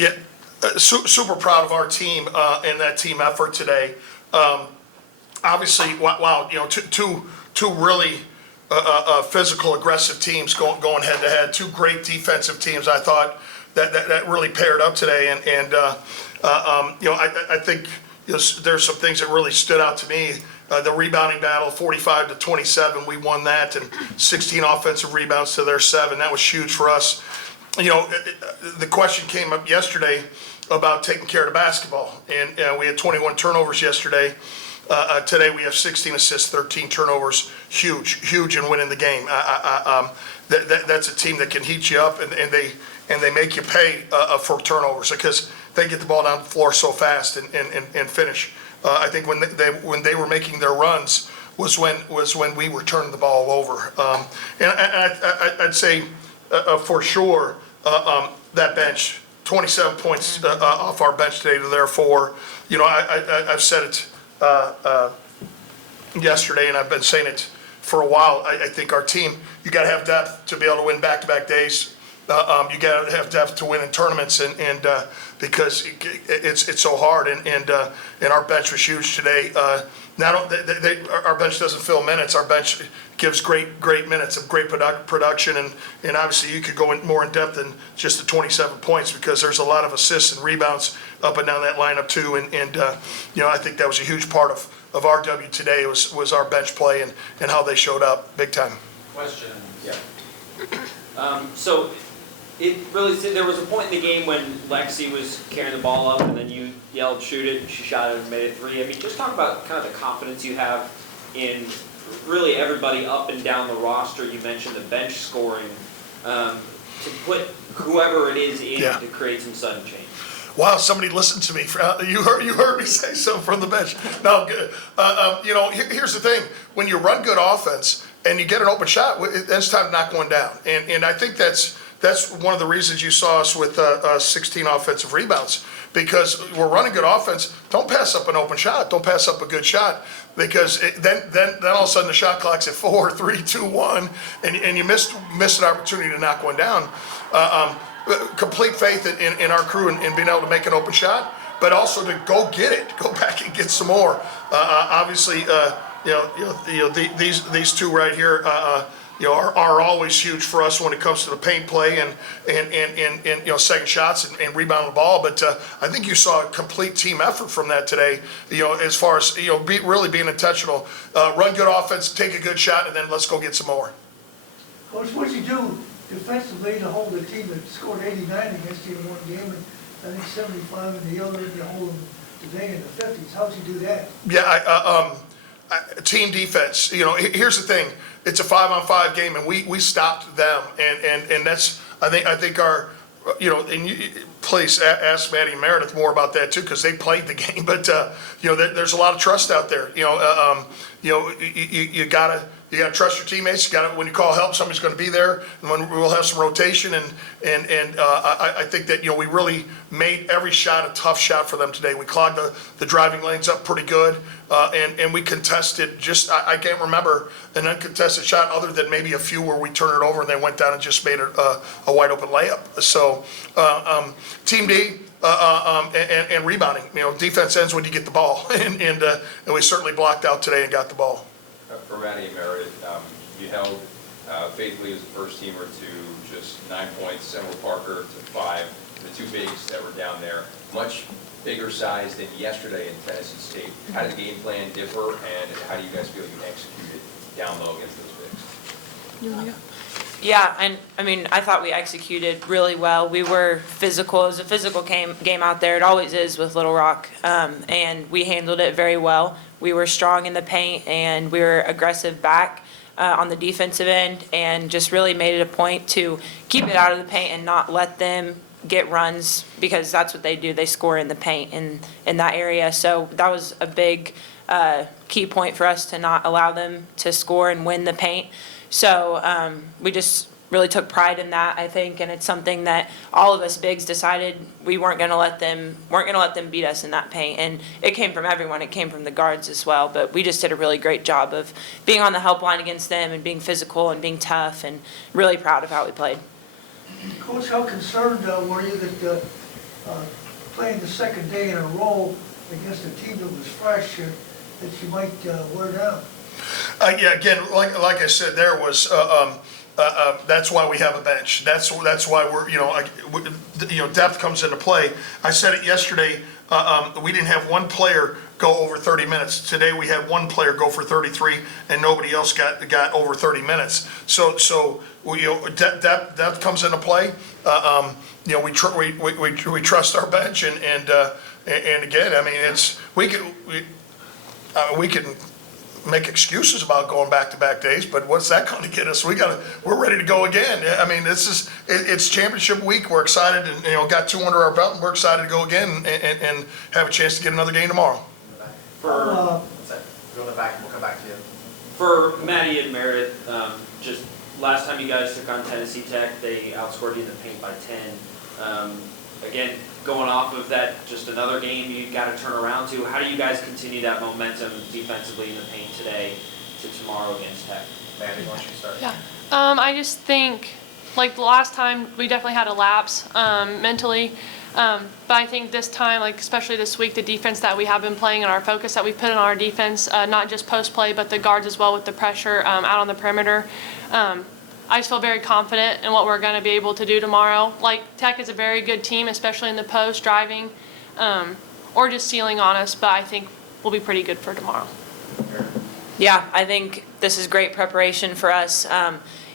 Yeah, super proud of our team and that team effort today. Obviously, wow, two really physical, aggressive teams going head to head. Two great defensive teams. I thought that really paired up today, and I think there's some things that really stood out to me. The rebounding battle, 45-27, we won that, and 16 offensive rebounds to their 7. That was huge for us. The question came up yesterday about taking care of the basketball, and we had 21 turnovers yesterday. Today we have 16 assists, 13 turnovers. Huge in winning the game. That's a team that can heat you up, and they make you pay for turnovers because they get the ball down the floor so fast and finish. I think when they were making their runs was when we were turning the ball over. And I'd say for sure that bench, 27 points off our bench today to their 4. I've said it yesterday, and I've been saying it for a while. I think our team, you got to have depth to be able to win back-to-back days. You got to have depth to win in tournaments, and because it's so hard, and our bench was huge today. Our bench doesn't fill minutes. Our bench gives great minutes of great production, and obviously you could go more in depth than just the 27 points because there's a lot of assists and rebounds up and down that lineup too, and I think that was a huge part of our W today was our bench play and how they showed up big time. Question. Yeah. So it really, there was a point in the game when Lexi was carrying the ball up and then you yelled shoot it, and she shot it and made it 3. I mean, just talk about kind of the confidence you have in really everybody up and down the roster. You mentioned the bench scoring to put whoever it is in to create some sudden change. Wow, somebody listened to me. You heard me say something from the bench. No, here's the thing. When you run good offense and you get an open shot, it's time to knock one down. And I think that's one of the reasons you saw us with 16 offensive rebounds, because we're running good offense. Don't pass up an open shot. Don't pass up a good shot, because then all of a sudden the shot clock's at 4, 3, 2, 1, and you miss an opportunity to knock one down. Complete faith in our crew and being able to make an open shot, but also to go get it, go back and get some more. Obviously, these two right here. Are always huge for us when it comes to the paint play and second shots and rebounding the ball. But I think you saw a complete team effort from that today. As far as really being intentional, run good offense, take a good shot, and then let's go get some more. Coach, what'd you do defensively to hold a team that scored 89 against you in one game and I think 75 in the other, and you hold them today in the 50s? How'd you do that? Yeah, team defense. Here's the thing. It's a 5-on-5 game, and we stopped them, and that's I think our and please ask Maddie and Meredith more about that too, because they played the game. But there's a lot of trust out there. You gotta trust your teammates. You gotta, when you call help, somebody's going to be there, and when we'll have some rotation. And I think that we really made every shot a tough shot for them today. We clogged the driving lanes up pretty good, and we contested. I can't remember an uncontested shot other than maybe a few where we turned it over and they went down and just made a wide open layup. So team D. And rebounding. Defense ends when you get the ball, and we certainly blocked out today and got the ball. For Maddie and Meredith, you held faithfully as a first teamer to just 9 points, Senator Parker to 5, the two bigs that were down there. Much bigger size than yesterday in Tennessee State. How did the game plan differ, and how do you guys feel you executed down low against those bigs? You want to go? Yeah, and I mean, I thought we executed really well. We were physical. It was a physical game out there. It always is with Little Rock, and we handled it very well. We were strong in the paint, and we were aggressive back on the defensive end, and just really made it a point to keep it out of the paint and not let them get runs, because that's what they do. They score in the paint in that area. So that was a big key point for us to not allow them to score and win the paint. So we just really took pride in that, I think, and it's something that all of us bigs decided we weren't going to let them beat us in that paint. And it came from everyone. It came from the guards as well. But we just did a really great job of being on the help line against them and being physical and being tough, and really proud of how we played. Coach, how concerned were you that playing the second day in a row against a team that was fresh, that you might wear down. Yeah, again, like I said, there was, that's why we have a bench. That's why we're, depth comes into play. I said it yesterday, we didn't have one player go over 30 minutes. Today we had one player go for 33 and nobody else got over 30 minutes. So depth comes into play. We trust our bench and again, I mean, we can make excuses about going back-to-back days, but what's that going to get us? We're ready to go again. I mean, it's championship week. We're excited and, got 2 under our belt and we're excited to go again and have a chance to get another game tomorrow. For Go in the back, we'll come back to you. For Matty and Meredith, just last time you guys took on Tennessee Tech, they outscored you in the paint by 10. Again, going off of that, just another game you got to turn around to. How do you guys continue that momentum defensively in the paint today to tomorrow against Tech? Mandy, why don't you start? Yeah, I just think, like the last time, we definitely had a lapse mentally. But I think this time, like especially this week, the defense that we have been playing and our focus that we put in our defense, not just post play, but the guards as well with the pressure out on the perimeter. I just feel very confident in what we're going to be able to do tomorrow. Like Tech is a very good team, especially in the post, driving, or just sealing on us. But I think we'll be pretty good for tomorrow. Yeah, I think this is great preparation for us.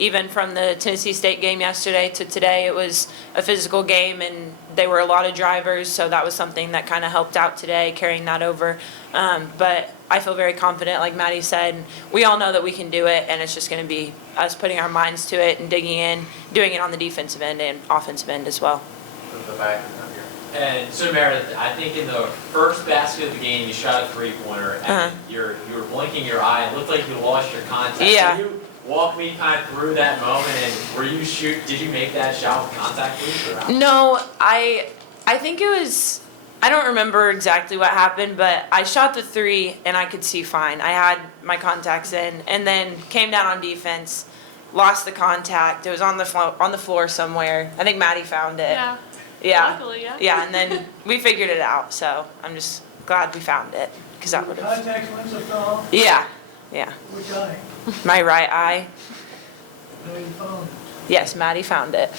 Even from the Tennessee State game yesterday to today, it was a physical game and there were a lot of drivers, so that was something that kind of helped out today, carrying that over. But I feel very confident, like Maddie said. We all know that we can do it, and it's just going to be us putting our minds to it and digging in, doing it on the defensive end and offensive end as well. Go to the back, up here. And so Meredith, I think in the first basket of the game, you shot a three-pointer, and you were blinking your eye. It looked like you lost your contact. Yeah. Can you walk me kind of through that moment, and did you make that shot with contact, please, or not? No, I think it was, I don't remember exactly what happened, but I shot the 3 and I could see fine. I had my contacts in and then came down on defense, lost the contact. It was on the floor somewhere. I think Maddie found it. Yeah. Yeah. Luckily, yeah. Yeah, and then we figured it out, so I'm just glad we found it, because that would have. Contact lenses fell off, Yeah. which eye? My right eye. No, you found it. Yes, Maddie found it.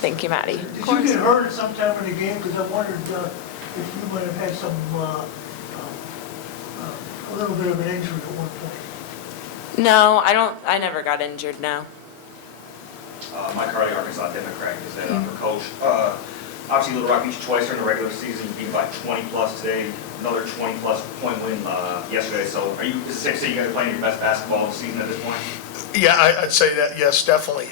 Thank you, Maddie. Did you get hurt at some time in the game? Because I wondered if you might have had some, a little bit of an injury at one point. No, I never got injured, no. Mike Harley, Arkansas Democrat, is that for Coach. Obviously, Little Rock beat you twice during the regular season. You beat by 20 plus today, another 20 plus point win yesterday. So, is it safe to say you guys are playing your best basketball of the season at this point? Yeah, I'd say that, yes, definitely.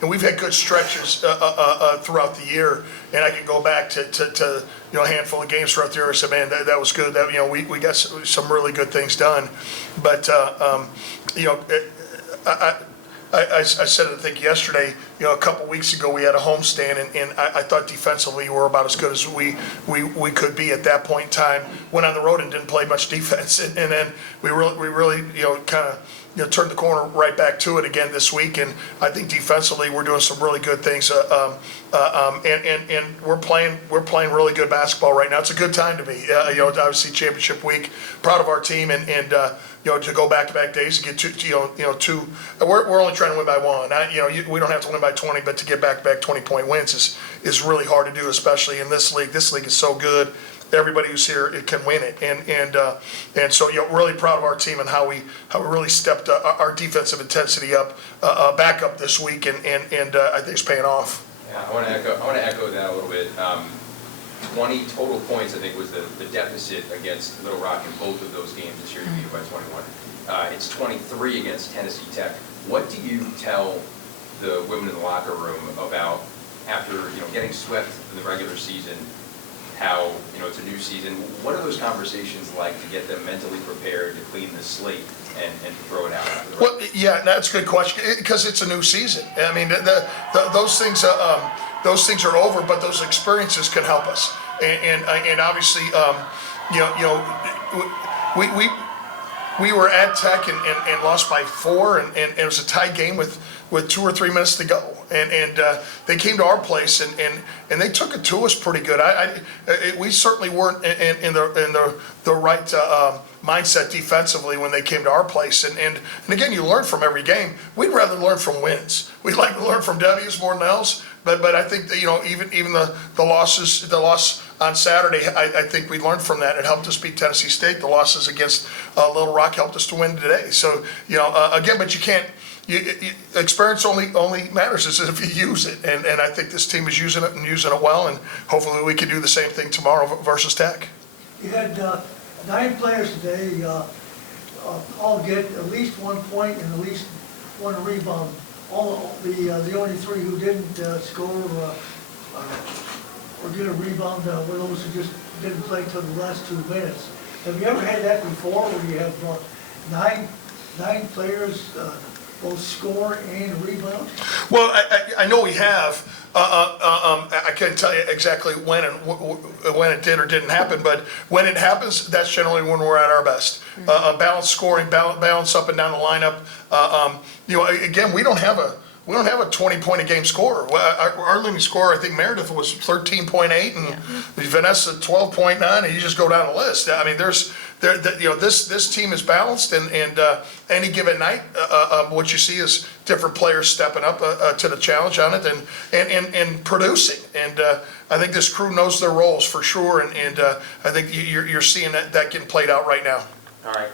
And we've had good stretches throughout the year, and I can go back to a handful of games throughout the year and say, man, that was good. That we got some really good things done. But I said it, I think yesterday, a couple weeks ago, we had a homestand, and I thought defensively we were about as good as we could be at that point in time. Went on the road and didn't play much defense, and then we really kind of turned the corner right back to it again this week. And I think defensively we're doing some really good things, and we're playing really good basketball right now. It's a good time to be, obviously championship week. Proud of our team, and to go back-to-back days to get two. We're only trying to win by 1. We don't have to win by 20, but to get back-to-back 20-point wins is really hard to do, especially in this league. This league is so good. Everybody who's here, it can win it, and so really proud of our team and how we really stepped our defensive intensity back up this week, and I think it's paying off. Yeah, I want to echo that a little bit. 20 total points, I think, was the deficit against Little Rock in both of those games this year. You beat it by 21. It's 23 against Tennessee Tech. What do you tell the women in the locker room about after getting swept in the regular season? How it's a new season. What are those conversations like to get them mentally prepared to clean the slate and to throw it out after the Well, yeah, that's a good question, because it's a new season. I mean, those things are over, but those experiences can help us. And obviously, we were at Tech and lost by 4, and it was a tie game with 2 or 3 minutes to go. And they came to our place and they took it to us pretty good. We certainly weren't in the right mindset defensively when they came to our place. And again, you learn from every game. We'd rather learn from wins. We'd like to learn from W's more than L's. But I think that, even the loss on Saturday, I think we learned from that. It helped us beat Tennessee State. The losses against Little Rock helped us to win today. So, again, but you can't. Experience only matters is if you use it, and I think this team is using it and using it well, and hopefully we can do the same thing tomorrow versus Tech. You had 9 players today, all get at least 1 point and at least 1 rebound. All the only 3 who didn't score or get a rebound were those who just didn't play till the last 2 minutes. Have you ever had that before, where you have nine players both score and rebound? Well, I know we have. I can't tell you exactly when it did or didn't happen, but when it happens, that's generally when we're at our best. Balanced scoring, balance up and down the lineup. Again, we don't have a 20-point a game scorer. Our leading scorer, I think Meredith, was 13.8, and Vanessa 12.9, and you just go down the list. I mean, this team is balanced, and any given night, what you see is different players stepping up to the challenge on it and producing. And I think this crew knows their roles for sure, and I think you're seeing that getting played out right now. All right.